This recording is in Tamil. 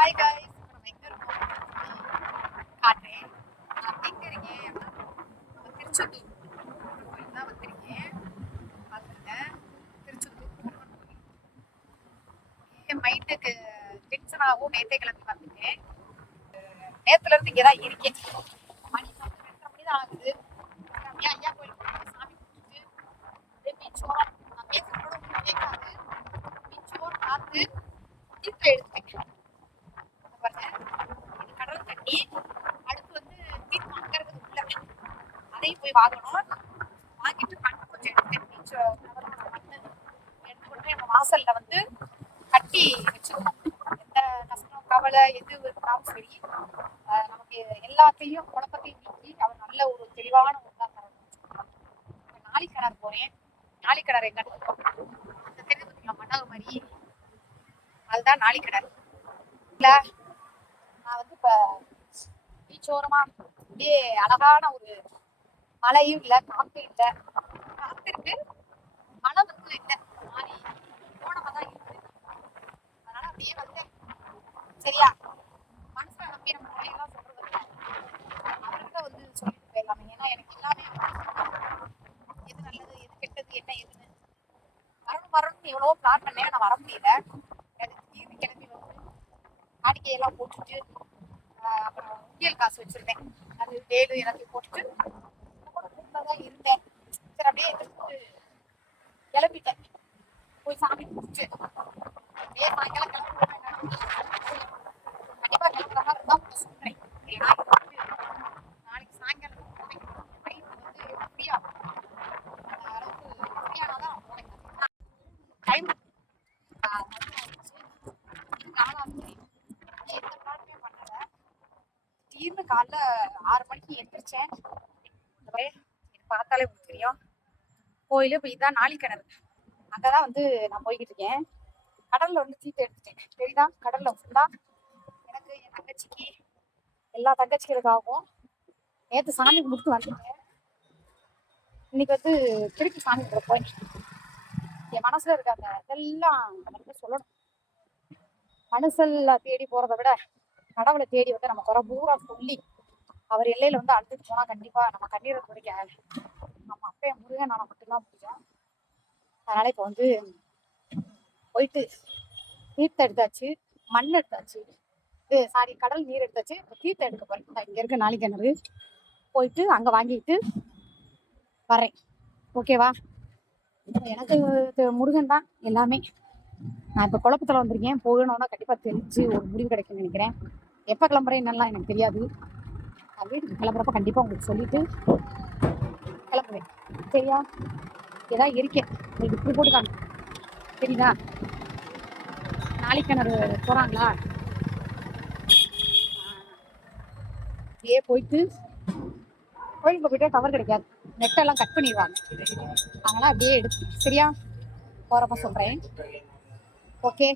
ஹாய் காய்ஸ் நம்ம எங்க இருக்கோம் காட்டுறேன். நான் எங்க இருக்கேன் அப்படின்னா, நம்ம திருச்செந்தூர் கோயில் தான் வந்திருக்கேன். பார்த்துருங்க. திருச்செந்தூர் முருகன் கோயில். என் மைண்டுக்கு டென்ஷனாகவும் நேத்தே கிளம்பி வந்துட்டேன் நேத்துல இருந்து இங்கே தான் இருக்கேன். மணி பத்து ரெண்டரை மணி தான் ஆகுது. அப்படியே ஐயா கோயிலுக்கு சாமி கும்பிட்டு அப்படியே பீச் ஓரம் நான் பேசுறது கூட கேட்காது. பீச் ஓரம் பார்த்து தீர்த்தம் எடுத்துட்டேன் இங்க பாருங்க இது கடல் தண்ணி அடுத்து வந்து தீர்த்தம் அங்க இருக்குது உள்ள அதையும் போய் வாங்கணும். வாங்கிட்டு கண்ணு கொஞ்சம் எடுத்து பீச் எடுத்துக்கொண்டு எடுத்துக்கிட்டு நம்ம வாசல்ல வந்து கட்டி வச்சுக்கணும் எந்த கஷ்டம் கவலை எது இருந்தாலும் சரி நமக்கு எல்லாத்தையும் குழப்பத்தையும் நீக்கி அவர் நல்ல ஒரு தெளிவான ஒன்றா தரணும். நாளிக்கிணறு போறேன். நாளிக்கிணறு எங்க அந்த தெரிஞ்சு பார்த்தீங்களா மண்டப மாதிரி. அதுதான் நாளிக்கிணறு இல்ல நான் வந்து இப்ப பீச்சோரமா ஓரமா அப்படியே அழகான ஒரு மழையும் இல்ல காத்து இல்ல. காற்று இருக்கு மழை வந்து இல்ல மாறி மாதிரி தான் இருக்கு. அதனால அப்படியே வந்து சரியா? மனசுல நம்பி நம்ம நிறையெல்லாம் சொல்றது அவர்கிட்ட வந்து சொல்லிட்டு போயிடலாமே. ஏன்னா எனக்கு எல்லாமே எது நல்லது எது கெட்டது என்ன எதுன்னு வரணும் வரணும்னு எவ்வளவோ பிளான் பண்ணேன். நான் வர முடியல. எனக்கு தீர்வு கிளம்பி வந்து காணிக்கையெல்லாம் போட்டுட்டு அப்புறம் உண்டியல் காசு வச்சிருந்தேன். அது வேலு எல்லாத்தையும் போட்டுட்டு வீட்டில் தான் இருந்தேன் சரி அப்படியே கிளம்பிட்டேன் போய் சாமி குடிச்சு அப்படியே சாயங்காலம் கிளம்புவேன் கண்டிப்பா கிளம்புற மாதிரி இருந்தா உங்களுக்கு சொல்றேன் நாளைக்கு சாயங்காலம் போவேன். வந்து ஃப்ரீயா அளவுக்கு ஃப்ரீயானாதான் நான் டைம் எந்த திடீர்னு காலைல ஆறு மணிக்கு எந்திரிச்சேன் பார்த்தாலே உங்களுக்கு தெரியும். கோயில் இப்போ இதுதான் நாளிக்கிணறு அங்கதான் வந்து நான் போய்கிட்டு இருக்கேன் கடலில் வந்து தீர்த்து எடுத்துட்டேன். தெரியுதா? கடலில் ஃபுல்லா எனக்கு என் தங்கச்சிக்கு எல்லா தங்கச்சிகளுக்காகவும் நேற்று சாமி கும்பிட்டு வந்துட்டேன். இன்னைக்கு வந்து திருப்பி சாமி கும்பிட போய் என் மனசில் இருக்க அந்த இதெல்லாம் அவர்கிட்ட சொல்லணும். மனுஷல்ல தேடி போகிறத விட கடவுளை தேடி வந்து நம்ம குறை பூரா சொல்லி அவர் எல்லையில வந்து அழுதுட்டு போனா கண்டிப்பா நம்ம கண்ணீரை துடைக்க நம்ம அப்பே முருகன் நான் மட்டும்தான் முடியும். அதனால இப்ப வந்து போயிட்டு தீர்த்தம் எடுத்தாச்சு மண் எடுத்தாச்சு இது சாரி கடல் நீர் எடுத்தாச்சு. இப்போ தீர்த்தம் எடுக்க போறேன். இங்க இருக்க நாளைக்கிணறு போயிட்டு அங்க வாங்கிட்டு வரேன் ஓகேவா எனக்கு முருகன் தான் எல்லாமே. நான் இப்போ குழப்பத்தில் வந்திருக்கேன். போகணும்னா கண்டிப்பாக தெரிஞ்சு ஒரு முடிவு கிடைக்கும்னு நினைக்கிறேன். எப்போ கிளம்புறேன் என்னெல்லாம் எனக்கு தெரியாது. நான் வீட்டுக்கு கிளம்புறப்ப கண்டிப்பாக உங்களுக்கு சொல்லிட்டு கிளம்புவேன். சரியா? ஏதாவது இருக்கேன். உங்களுக்கு இப்படி போட்டு காமி சரிங்களா? நாளைக்கு கிணறு போகிறாங்களா அப்படியே போயிட்டு கோயிலுக்கு போயிட்டு டவர் கிடைக்காது. நெட்டெல்லாம் கட் பண்ணிடுவாங்க. அதனால் அப்படியே எடுத்து சரியா? போகிறப்ப சொல்கிறேன் ஓகே